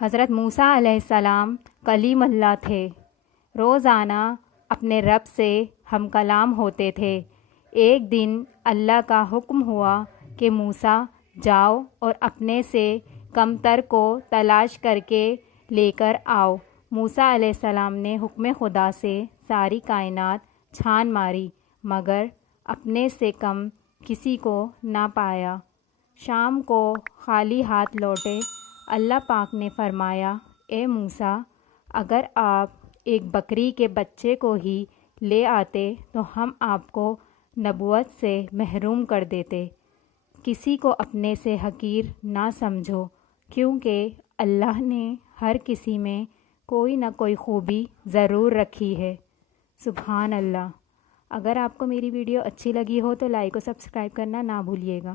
حضرت موسیٰ علیہ السلام کلیم اللہ تھے۔ روزانہ اپنے رب سے ہم کلام ہوتے تھے۔ ایک دن اللہ کا حکم ہوا کہ موسیٰ جاؤ اور اپنے سے کم تر کو تلاش کر کے لے کر آؤ۔ موسیٰ علیہ السلام نے حکم خدا سے ساری کائنات چھان ماری مگر اپنے سے کم کسی کو نہ پایا۔ شام کو خالی ہاتھ لوٹے۔ اللہ پاک نے فرمایا، اے موسیٰ، اگر آپ ایک بکری کے بچے کو ہی لے آتے تو ہم آپ کو نبوت سے محروم کر دیتے۔ کسی کو اپنے سے حقیر نہ سمجھو، کیونکہ اللہ نے ہر کسی میں کوئی نہ کوئی خوبی ضرور رکھی ہے۔ سبحان اللہ۔ اگر آپ کو میری ویڈیو اچھی لگی ہو تو لائک اور سبسکرائب کرنا نہ بھولیے گا۔